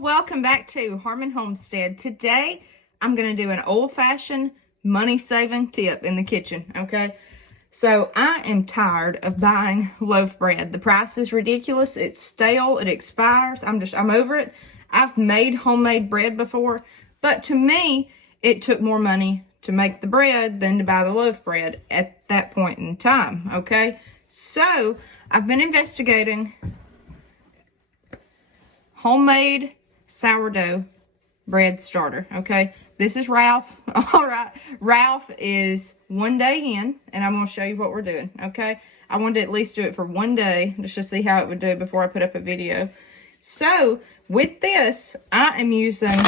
welcome back to Harmon Homestead. Today I'm going to do an old-fashioned money-saving tip in the kitchen, okay? So I am tired of buying loaf bread. The price is ridiculous. It's stale. It expires. I'm over it. I've made homemade bread before, but to me, it took more money to make the bread than to buy the loaf bread at that point in time, okay? So I've been investigating homemade sourdough bread starter, okay? This is Ralph. All right, Ralph is one day in, and I'm going to show you what we're doing, okay? I wanted to at least do it for one day just to see how it would do before I put up a video. So with this, I am using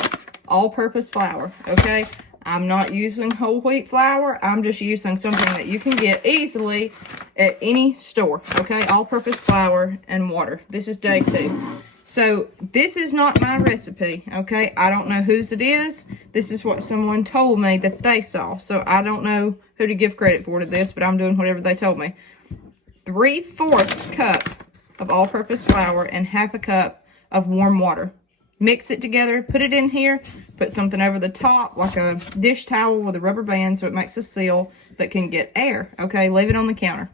all-purpose flour, okay? I'm not using whole wheat flour. I'm just using something that you can get easily at any store, okay? All-purpose flour and water. This is day 2. So this is not my recipe, okay? I don't know whose it is. This is what someone told me that they saw. So I don't know who to give credit for to this, but I'm doing whatever they told me. 3/4 cup of all-purpose flour and 1/2 cup of warm water. Mix it together, put it in here, put something over the top, like a dish towel with a rubber band so it makes a seal but can get air, okay? Leave it on the counter.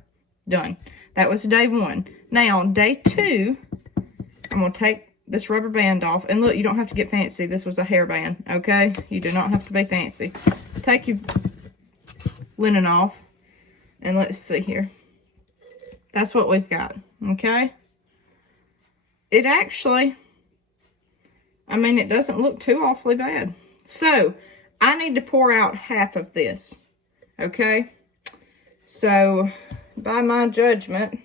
Done. That was day 1. Now, day 2... I'm going to take this rubber band off. And look, you don't have to get fancy. This was a hairband, okay? You do not have to be fancy. Take your linen off. And let's see here. That's what we've got, okay? It actually, I mean, it doesn't look too awfully bad. So, I need to pour out half of this, okay? So, by my judgment,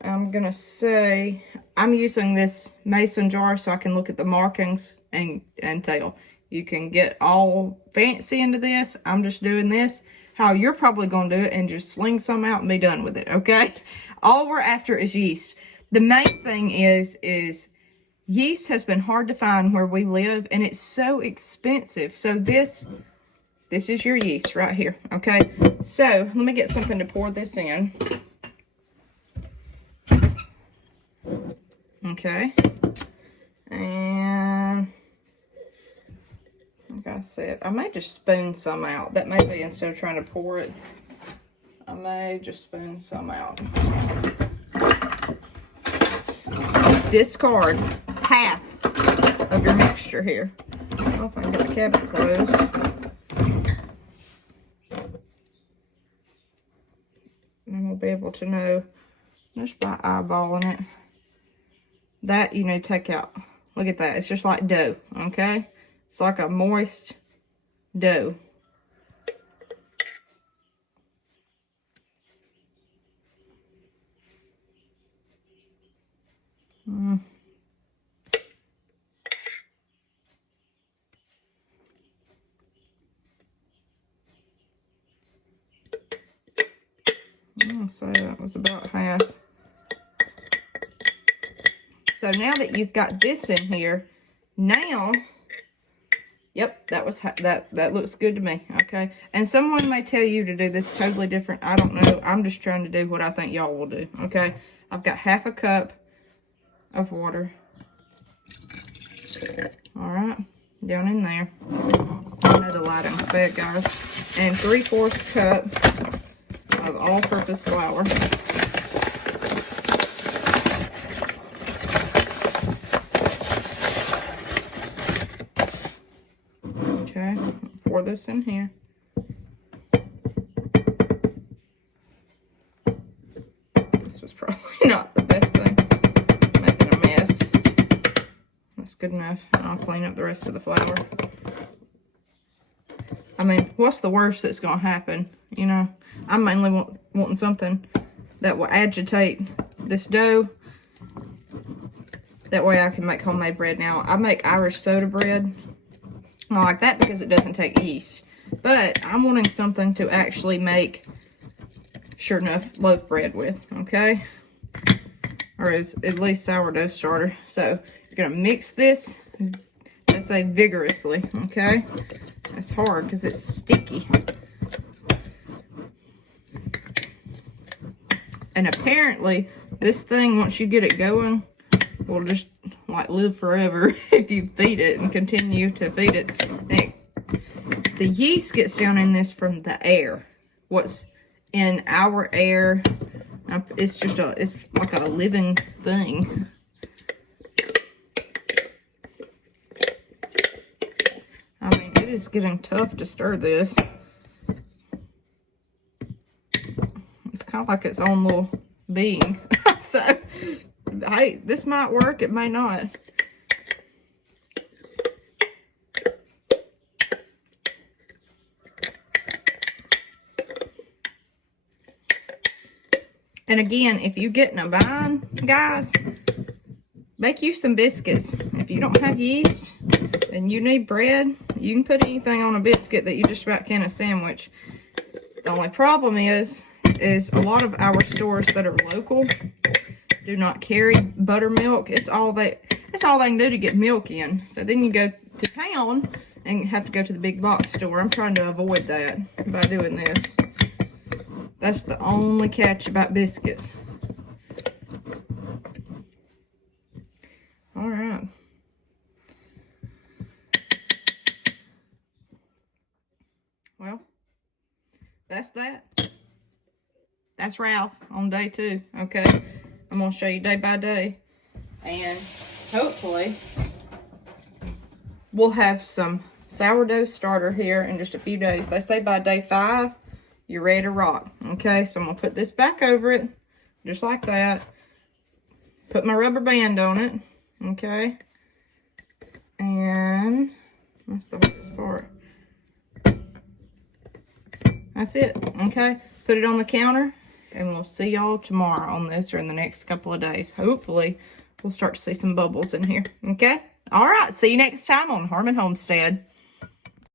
I'm going to say I'm using this mason jar so I can look at the markings and tell. You can get all fancy into this. I'm just doing this how you're probably going to do it and just sling some out and be done with it, okay? All we're after is yeast. The main thing is yeast has been hard to find where we live, and it's so expensive. So this is your yeast right here, okay? So let me get something to pour this in. Okay, and like I said, I may just spoon some out. That may be, instead of trying to pour it, I may just spoon some out. Discard half of your mixture here. I don't know if I can get the cabinet closed. And we'll be able to know just by eyeballing it. That you need to take out. Look at that. It's just like dough, okay? It's like a moist dough. So that was about half. So now that you've got this in here, now, yep, that looks good to me, okay? And someone may tell you to do this totally different. I don't know. I'm just trying to do what I think y'all will do, okay? I've got 1/2 cup of water. All right, down in there. I know the lighting's bad, guys. And 3/4 cup of all-purpose flour. Okay, pour this in here. This was probably not the best thing. Making a mess. That's good enough. I'll clean up the rest of the flour. I mean, what's the worst that's going to happen? You know, I'm mainly wanting something that will agitate this dough. That way I can make homemade bread. Now, I make Irish soda bread. I like that because it doesn't take yeast. But I'm wanting something to actually make, sure enough, loaf bread with, okay? Or at least sourdough starter. So, you're going to mix this, let's say vigorously, okay? That's hard because it's sticky. And apparently, this thing, once you get it going, will like live forever if you feed it and continue to feed it. And the yeast gets down in this from the air. What's in our air, it's just it's like a living thing. I mean, it is getting tough to stir this. It's kind of like its own little being. So, hey, this might work, it may not. And again, if you get in a bind, guys, make you some biscuits. If you don't have yeast and you need bread, you can put anything on a biscuit that you just about can a sandwich. The only problem is a lot of our stores that are local do not carry buttermilk. It's all they can do to get milk in. So then you go to town and have to go to the big box store. I'm trying to avoid that by doing this. That's the only catch about biscuits. All right. Well, that's that. That's Ralph on day 2, okay? I'm going to show you day by day. And hopefully, we'll have some sourdough starter here in just a few days. They say by day 5, you're ready to rock, okay? So I'm going to put this back over it, just like that. Put my rubber band on it, okay? And that's the hardest part. That's it, okay? Put it on the counter, and we'll see y'all tomorrow on this or in the next couple of days. Hopefully, we'll start to see some bubbles in here, okay? All right, see you next time on Harmon Homestead.